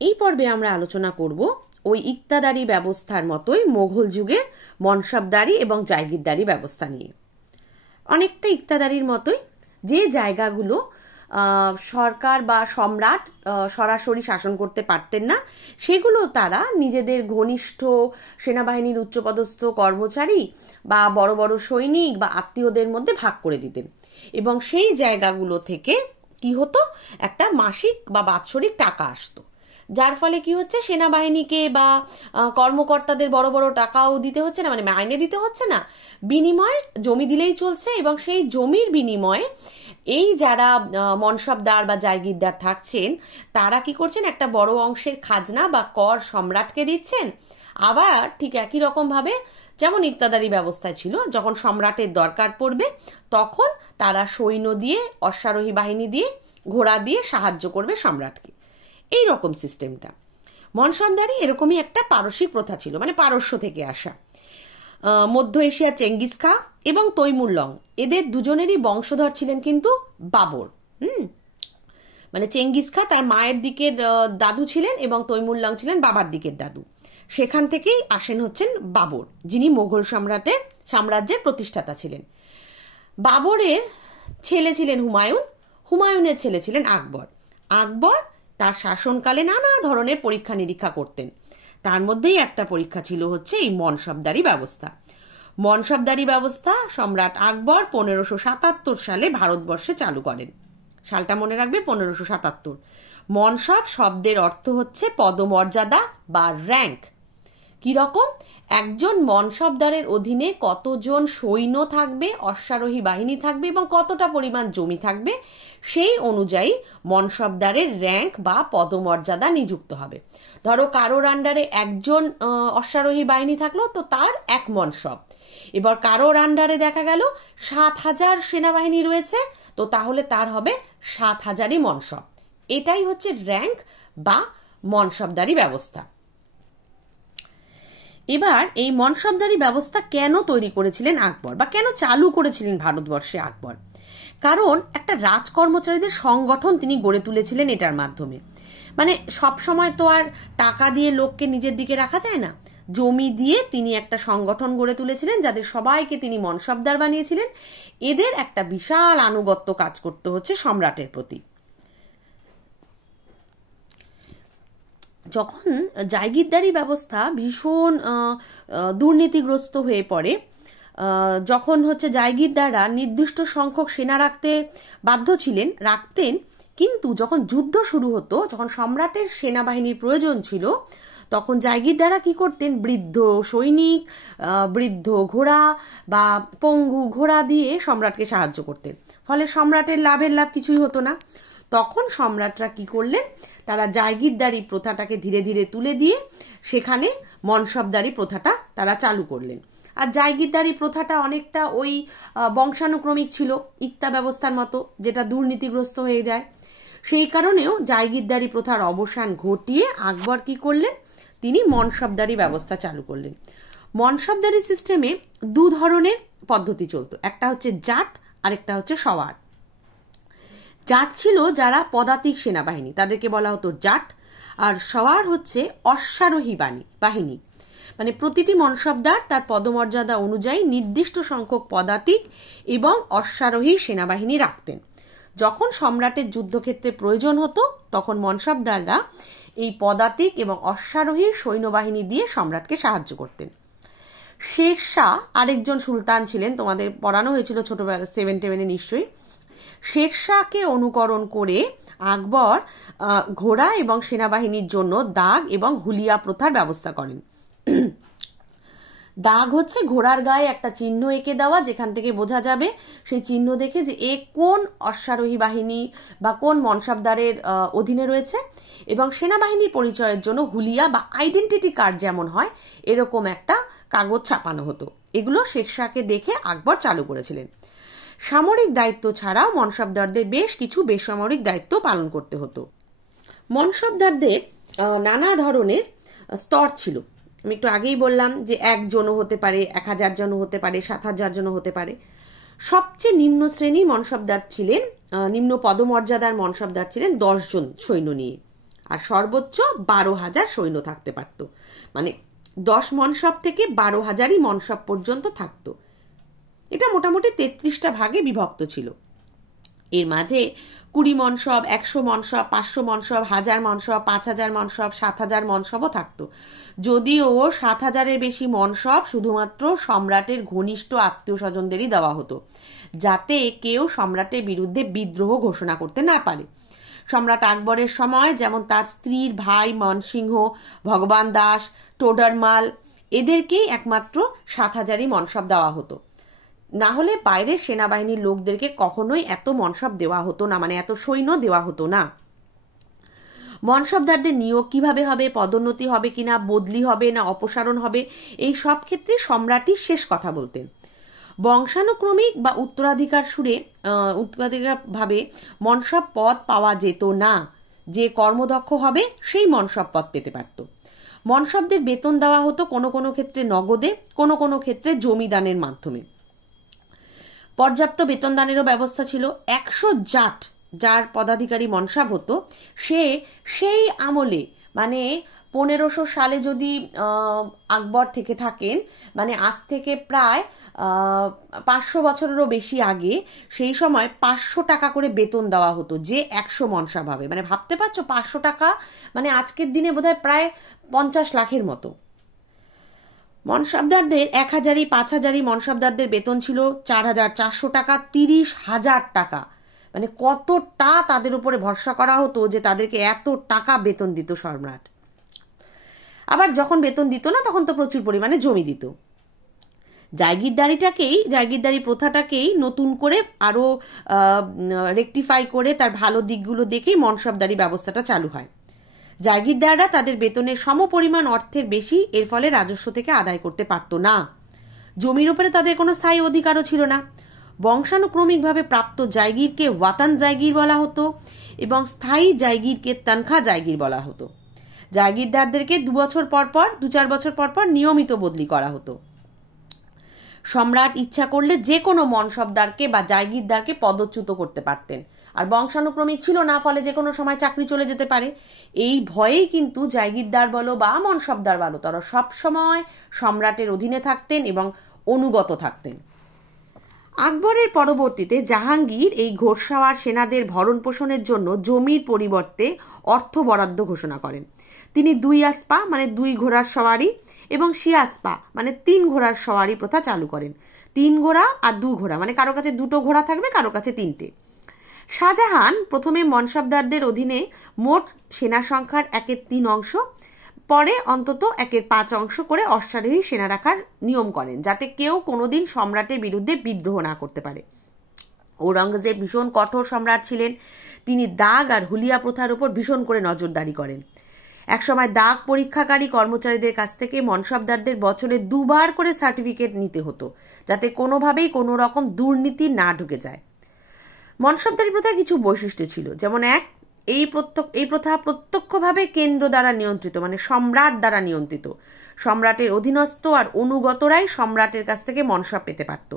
এই পর্বে আমরা আলোচনা করব ওই ইকতাদারি ব্যবস্থার মতোই মোঘল যুগের মনসবদারি এবং জায়গিরদারি ব্যবস্থা নিয়ে। অনেকটা ইকতাদারির মতোই যে জায়গাগুলো সরকার বা সম্রাট সরাসরি শাসন করতে পারতেন না, সেগুলো তারা নিজেদের ঘনিষ্ঠ সেনাবাহিনীর উচ্চপদস্থ কর্মচারী বা বড় বড় সৈনিক বা আত্মীয়দের মধ্যে ভাগ করে দিতেন, এবং সেই জায়গাগুলো থেকে কি হতো, একটা মাসিক বা বাৎসরিক টাকা আসতো, যার ফলে কি হচ্ছে, সেনাবাহিনীকে বা কর্মকর্তাদের বড় বড় টাকাও দিতে হচ্ছে না, মানে মাইনে দিতে হচ্ছে না, বিনিময়ে জমি দিলেই চলছে। এবং সেই জমির বিনিময়ে এই যারা মনসবদার বা জায়গিরদার থাকছেন তারা কি করছেন, একটা বড় অংশের খাজনা বা কর সম্রাটকে দিচ্ছেন। আবার ঠিক একই রকমভাবে যেমন ইকতাদারি ব্যবস্থায় ছিল, যখন সম্রাটের দরকার পড়বে তখন তারা সৈন্য দিয়ে, অশ্বারোহী বাহিনী দিয়ে, ঘোড়া দিয়ে সাহায্য করবে সম্রাটকে। এই রকম সিস্টেমটা মনসবদারি এরকমই একটা পারসিক প্রথা ছিল, মানে পারস্য থেকে আসা। মধ্য এশিয়া চেঙ্গিস খা এবং তৈমুর লং, এদের দুজনেরই বংশধর ছিলেন কিন্তু বাবর। মানে চেঙ্গিস খা তার মায়ের দিকের দাদু ছিলেন এবং তৈমুর লং ছিলেন বাবার দিকের দাদু। সেখান থেকেই আসেন হচ্ছেন বাবর, যিনি মোগল সাম্রাজ্যের প্রতিষ্ঠাতা ছিলেন। বাবরের ছেলে ছিলেন হুমায়ুন, হুমায়ুনের ছেলে ছিলেন আকবর। আকবর তার শাসনকালে নানা ধরনের পরীক্ষা নিরীক্ষা করতেন, তার মধ্যেই একটা পরীক্ষা ছিল হচ্ছে এই মনসবদারি ব্যবস্থা। মনসবদারি ব্যবস্থা সম্রাট আকবর 1577 সালে ভারতবর্ষে চালু করেন। সালটা মনে রাখবে, 1577। মনসব শব্দের অর্থ হচ্ছে পদমর্যাদা বা র্যাঙ্ক। কিরকম, একজন মনসবদারের অধীনে কতজন সৈন্য থাকবে, অশ্বারোহী বাহিনী থাকবে এবং কতটা পরিমাণ জমি থাকবে, সেই অনুযায়ী মনসবদারের র্যাঙ্ক বা পদমর্যাদা নিযুক্ত হবে। ধরো কারোর আন্ডারে একজন অশ্বারোহী বাহিনী থাকলো, তো তার এক মনসব। এবার কারোর আন্ডারে দেখা গেল 7000 সেনাবাহিনী রয়েছে, তো তাহলে তার হবে 7000ই মনসব। এটাই হচ্ছে র্যাঙ্ক বা মনসবদারি ব্যবস্থা। এবার এই মনসবদারি ব্যবস্থা কেন তৈরি করেছিলেন আকবর, বা কেন চালু করেছিলেন ভারতবর্ষে আকবর? কারণ একটা রাজকর্মচারীদের সংগঠন তিনি গড়ে তুলেছিলেন এটার মাধ্যমে। মানে সব সময় তো আর টাকা দিয়ে লোককে নিজের দিকে রাখা যায় না, জমি দিয়ে তিনি একটা সংগঠন গড়ে তুলেছিলেন, যাদের সবাইকে তিনি মনসবদার বানিয়েছিলেন। এদের একটা বিশাল আনুগত্য কাজ করতে হচ্ছে সম্রাটের প্রতি। যখন জায়গিরদারি ব্যবস্থা ভীষণ দুর্নীতিগ্রস্ত হয়ে পড়ে, যখন হচ্ছে জায়গিরদাররা নির্দিষ্ট সংখ্যক সেনা রাখতে বাধ্য ছিলেন, রাখতেন, কিন্তু যখন যুদ্ধ শুরু হতো, যখন সম্রাটের সেনাবাহিনীর প্রয়োজন ছিল, তখন জায়গিরদাররা কি করতেন, বৃদ্ধ সৈনিক, বৃদ্ধ ঘোড়া বা পঙ্গু ঘোড়া দিয়ে সম্রাটকে সাহায্য করতেন। ফলে সম্রাটের লাভের লাভ কিছুই হতো না। তখন সম্রাটরা কি করলেন, তারা জায়গিরদারি প্রথাটাকে ধীরে ধীরে তুলে দিয়ে সেখানে মনসবদারি প্রথাটা তারা চালু করলেন। আর জায়গিরদারি প্রথাটা অনেকটা ওই বংশানুক্রমিক ছিল, ইকতা ব্যবস্থার মতো, যেটা দুর্নীতিগ্রস্ত হয়ে যায়। সেই কারণেও জায়গিরদারি প্রথার অবসান ঘটিয়ে আকবর কি করলেন, তিনি মনসবদারি ব্যবস্থা চালু করলেন। মনসবদারি সিস্টেমে দু ধরনের পদ্ধতি চলতো, একটা হচ্ছে জাট আর একটা হচ্ছে সওয়ার। জাট ছিল যারা পদাতিক সেনাবাহিনী, তাদেরকে বলা হতো জাট। আর সওয়ার হচ্ছে অশ্বারোহী বাহিনী। মানে প্রতিটি মনসবদার তার পদমর্যাদা অনুযায়ী নির্দিষ্ট সংখ্যক পদাতিক এবং অশ্বারোহী সেনাবাহিনী রাখতেন। যখন সম্রাটের যুদ্ধক্ষেত্রে প্রয়োজন হতো, তখন মনসবদাররা এই পদাতিক এবং অশ্বারোহী সৈন্যবাহিনী দিয়ে সম্রাটকে সাহায্য করতেন। শেরশাহ আরেকজন সুলতান ছিলেন, তোমাদের পড়ানো হয়েছিল ছোটবেলা 7-10 নিশ্চয়ই। শেরশাহকে অনুকরণ করে আকবর ঘোড়া এবং সেনাবাহিনীর জন্য দাগ এবং হুলিয়া প্রথার ব্যবস্থা করেন। দাগ হচ্ছে ঘোড়ার গায়ে একটা চিহ্ন এঁকে দেওয়া, যেখান থেকে বোঝা যাবে, সেই চিহ্ন দেখে, যে এ কোন অশ্বারোহী বাহিনী বা কোন মনসবদারের অধীনে রয়েছে। এবং সেনাবাহিনীর পরিচয়ের জন্য হুলিয়া বা আইডেন্টিটি কার্ড যেমন হয়, এরকম একটা কাগজ ছাপানো হতো। এগুলো শেরশাহকে দেখে আকবর চালু করেছিলেন। সামরিক দায়িত্ব ছাড়াও মনসবদারদের বেশ কিছু বেসামরিক দায়িত্ব পালন করতে হতো। মনসবদারদের নানা ধরনের স্তর ছিল। আমি একটু আগেই বললাম যে 1 জনও হতে পারে, 1000 জনও হতে পারে, 7000 জনও হতে পারে। সবচেয়ে নিম্ন শ্রেণীর মনসবদার ছিলেন, নিম্ন পদমর্যাদার মনসবদার ছিলেন 10 জন সৈন্য নিয়ে। আর সর্বোচ্চ 12,000 সৈন্য থাকতে পারত। মানে 10 মনসব থেকে 12,000ই মনসব পর্যন্ত থাকতো। এটা মোটামুটি 33টা ভাগে বিভক্ত ছিল। এর মাঝে 20 মনসব, 100 মনসব, 500 মনসব, 1000 মনসব, 5000 মনসব, 7000 মনসবও থাকতো। যদিও 7000-এর বেশি মনসব শুধুমাত্র সম্রাটের ঘনিষ্ঠ আত্মীয় স্বজনদেরই দেওয়া হতো, যাতে কেউ সম্রাটের বিরুদ্ধে বিদ্রোহ ঘোষণা করতে না পারে। সম্রাট আকবরের সময় যেমন তার স্ত্রীর ভাই মানসিংহ, ভগবান দাস, টোডরমাল, এদেরকেই একমাত্র 7000ই মনসব দেওয়া হতো। না হলে বাইরের সেনাবাহিনীর লোকদেরকে কখনোই এত মনসব দেওয়া হতো না, মানে এত সৈন্য দেওয়া হতো না। মনসবদারদের নিয়োগ কিভাবে হবে, পদোন্নতি হবে কিনা, বদলি হবে না অপসারণ হবে, এই সব ক্ষেত্রে সম্রাটই শেষ কথা বলতেন। বংশানুক্রমিক বা উত্তরাধিকার ভাবে মনসব পদ পাওয়া যেত না। যে কর্মদক্ষ হবে সেই মনসব পদ পেতে পারত। মনসবদের বেতন দেওয়া হতো কোনো কোনো ক্ষেত্রে নগদে, কোনো কোনো ক্ষেত্রে জমিদানের মাধ্যমে। পর্যাপ্ত বেতন দানেরও ব্যবস্থা ছিল। 100 জাট যার পদাধিকারী মনসব হতো, সে সেই আমলে মানে 1500 সালে যদি আকবর থেকে থাকেন, মানে আজ থেকে প্রায় 500 বছরেরও বেশি আগে, সেই সময় 500 টাকা করে বেতন দেওয়া হতো যে 100 মনসব হবে। মানে ভাবতে পারছো 500 টাকা মানে আজকের দিনে বোধহয় প্রায় 50 লাখের মতো। মনসবদারদের 1000ই 5000ই মনসবদারদের বেতন ছিল 4400 টাকা, 30,000 টাকা। মানে কতটা তাদের উপরে ভরসা করা হতো যে তাদেরকে এত টাকা বেতন দিত সম্রাট। আবার যখন বেতন দিত না তখন তো প্রচুর পরিমাণে জমি দিত। জায়গিরদারি প্রথাটাকেই নতুন করে আরো রেকটিফাই করে তার ভালো দিকগুলো দেখেই মনসবদারি ব্যবস্থাটা চালু হয়। জাগিরদাররা তাদের বেতনের সমপরিমাণ অর্থের বেশি এর ফলে রাজস্ব থেকে আদায় করতে পারত না। জমির উপরে তাদের কোনো স্থায়ী অধিকারও ছিল না। বংশানুক্রমিকভাবে প্রাপ্ত জায়গিরকে ওয়াতান জায়গির বলা হতো এবং স্থায়ী জায়গিরকে তনখা জায়গির বলা হতো। জাগিরদারদেরকে 2-4 বছর পর নিয়মিত বদলি করা হতো। সম্রাট ইচ্ছা করলে যে কোনো মনসবদারকে বা জায়গিরদারকে পদচ্যুত করতে পারতেন। আর বংশানুক্রমিক ছিল না, ফলে যে কোনো সময় চাকরি চলে যেতে পারে। এই ভয়েই কিন্তু জায়গিরদার বলো বা মনসবদার বলো, তারা সবসময় সম্রাটের অধীনে থাকতেন এবং অনুগত থাকতেন। আকবরের পরবর্তীতে জাহাঙ্গীর এই ঘোড়সাওয়ার সেনাদের ভরণ পোষণের জন্য জমির পরিবর্তে অর্থ বরাদ্দ ঘোষণা করেন। তিনি 2 আসপা মানে 2 ঘোড়ার সওয়ারি এবং শিয়াসপা মানে 3 ঘোড়ার সওয়ারি প্রথা চালু করেন। 3 ঘোড়া আর 2 ঘোড়া মানে কারো কাছে 2টো ঘোড়া থাকবে, কারো কাছে 3টে। শাহজাহান প্রথমে মনসবদারদের অধীনে মোট সেনা সংখ্যার 1/3 অংশ, পরে অন্তত 1/5 অংশ করে অশ্বারোহী সেনা রাখার নিয়ম করেন, যাতে কেউ কোনোদিন সম্রাটের বিরুদ্ধে বিদ্রোহ না করতে পারে। ঔরঙ্গজেব ভীষণ কঠোর সম্রাট ছিলেন। তিনি দাগ আর হুলিয়া প্রথার উপর ভীষণ করে নজরদারি করেন। একসময় দাগ পরীক্ষাকারী কর্মচারীদের কাছ থেকে মনসবদারদের বছরে 2 বার করে সার্টিফিকেট নিতে হতো, যাতে কোনোভাবেই কোনো রকম দুর্নীতি না ঢুকে যায়। মনসবদারি প্রথার কিছু বৈশিষ্ট্য ছিল, যেমন এই প্রথা প্রত্যক্ষভাবে কেন্দ্র দ্বারা নিয়ন্ত্রিত, মানে সম্রাট দ্বারা নিয়ন্ত্রিত। সম্রাটের অধীনস্থ আর অনুগতরাই সম্রাটের কাছ থেকে মনসব পেতে পারত।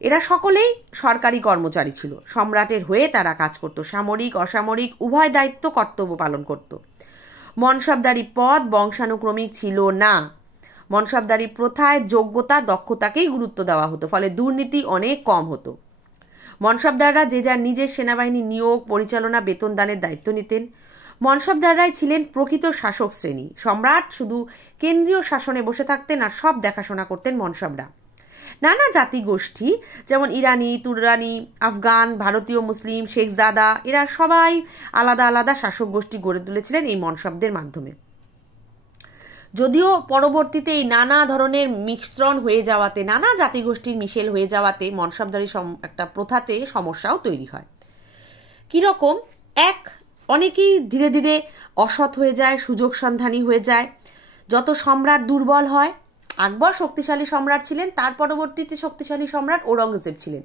এরা সকলেই সরকারি কর্মচারী ছিল। সম্রাটের হয়ে তারা কাজ করত, সামরিক অসামরিক উভয় দায়িত্ব কর্তব্য পালন করত। মনসবদারি পদ বংশানুক্রমিক ছিল না। মনসবদারি প্রথায় যোগ্যতা দক্ষতাকেই গুরুত্ব দেওয়া হতো, ফলে দুর্নীতি অনেক কম হতো। মনসবদাররা যে যার নিজের সেনাবাহিনী নিয়োগ, পরিচালনা, বেতন দানের দায়িত্ব নিতেন। মনসবদাররাই ছিলেন প্রকৃত শাসক শ্রেণী। সম্রাট শুধু কেন্দ্রীয় শাসনে বসে থাকতেন আর সব দেখাশোনা করতেন মনসবরা। নানা জাতি গোষ্ঠী যেমন ইরানি, তুরানি, আফগান, ভারতীয় মুসলিম, শেখজাদা, এরা সবাই আলাদা আলাদা শাসক গোষ্ঠী গড়ে তুলেছিলেন এই মনসবদের মাধ্যমে। যদিও পরবর্তীতে এই নানা ধরনের মিশ্রণ হয়ে যাওয়াতে, নানা জাতিগোষ্ঠীর মিশেল হয়ে যাওয়াতে মনসবদারি একটা প্রথাতে সমস্যাও তৈরি হয়। কিরকম? অনেকেই ধীরে ধীরে অসৎ হয়ে যায়, সুযোগ সন্ধানী হয়ে যায়। যত সম্রাট দুর্বল হয়, আকবর শক্তিশালী সম্রাট ছিলেন, তার পরবর্তীতে শক্তিশালী সম্রাট ঔরঙ্গজেব ছিলেন,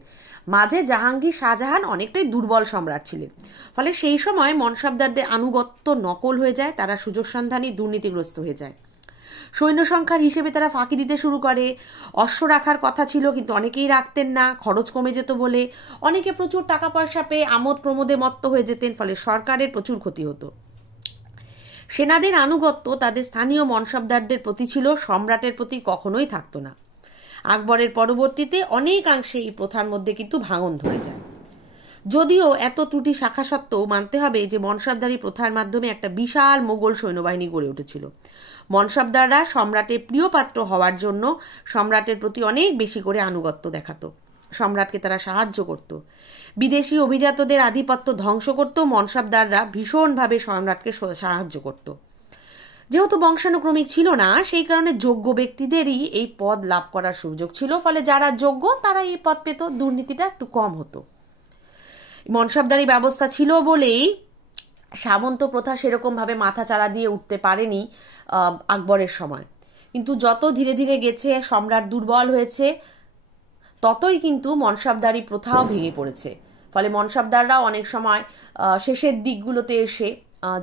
মাঝে জাহাঙ্গীর শাহজাহান অনেকটাই দুর্বল সম্রাট ছিলেন। ফলে সেই সময় মনসবদারদের আনুগত্য নকল হয়ে যায়, তারা সুযোগ সন্ধানী দুর্নীতিগ্রস্ত হয়ে যায়। সৈন্য সংখ্যার হিসেবে তারা ফাঁকি দিতে শুরু করে। অশ্ব রাখার কথা ছিল কিন্তু অনেকেই রাখতেন না, খরচ কমে যেত বলে। অনেকে প্রচুর টাকা পয়সা পেয়ে আমোদ প্রমোদে মত্ত হয়ে যেতেন, ফলে সরকারের প্রচুর ক্ষতি হতো। সেনাদের আনুগত্য তাদের স্থানীয় মনসবদারদের প্রতি ছিল, সম্রাটের প্রতি কখনোই থাকতো না। আকবরের পরবর্তীতে অনেকাংশে এই প্রথার মধ্যে কিন্তু ভাঙন ধরে যায়। যদিও এত ত্রুটি শাখা সত্ত্বেও মানতে হবে যে মনসবদারি প্রথার মাধ্যমে একটা বিশাল মোগল সৈন্যবাহিনী গড়ে উঠেছিল। মনসবদাররা সম্রাটের প্রিয় পাত্র হওয়ার জন্য সম্রাটের প্রতি অনেক বেশি করে আনুগত্য দেখাতো। সম্রাটকে তারা সাহায্য করত। বিদেশি অভিজাতদের আধিপত্য ধ্বংস করত মনসবদাররা ভীষণভাবে সম্রাটকে সাহায্য করত। যেহেতু বংশানুক্রমিক ছিল না, সেই কারণে যোগ্য ব্যক্তিদেরই এই পদ লাভ করার সুযোগ ছিল। ফলে যারা যোগ্য তারা এই পদ পেত, দুর্নীতিটা একটু কম হতো। মনসবদারি ব্যবস্থা ছিল বলেই সামন্ত প্রথা সেরকমভাবে মাথা চাড়া দিয়ে উঠতে পারেনি আকবরের সময়। কিন্তু যত ধীরে ধীরে গেছে, সম্রাট দুর্বল হয়েছে, ততই কিন্তু মনসবদারি প্রথাও ভেঙে পড়েছে। ফলে মনসবদাররা অনেক সময় শেষের দিকগুলোতে এসে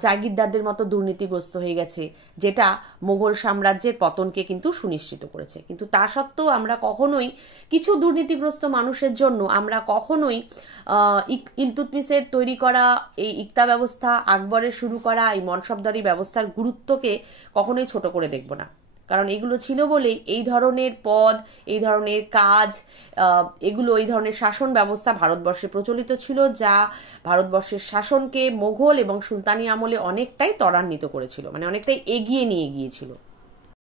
জাগিরদারদের মতো দুর্নীতিগ্রস্ত হয়ে গেছে, যেটা মোগল সাম্রাজ্যের পতনকে কিন্তু সুনিশ্চিত করেছে। কিন্তু তা সত্ত্বেও আমরা কখনোই কিছু দুর্নীতিগ্রস্ত মানুষের জন্য আমরা কখনোই ইলতুৎমিশের তৈরি করা এই ইক্তা ব্যবস্থা, আকবরের শুরু করা এই মনসবদারি ব্যবস্থার গুরুত্বকে কখনোই ছোট করে দেখব না। কারণ এগুলো ছিল বলেই এই ধরনের পদ, এই ধরনের কাজ, এগুলো এই ধরনের শাসন ব্যবস্থা ভারতবর্ষে প্রচলিত ছিল, যা ভারতবর্ষের শাসনকে মোগল এবং সুলতানি আমলে অনেকটাই ত্বরান্বিত করেছিল, মানে অনেকটাই এগিয়ে নিয়ে গিয়েছিল।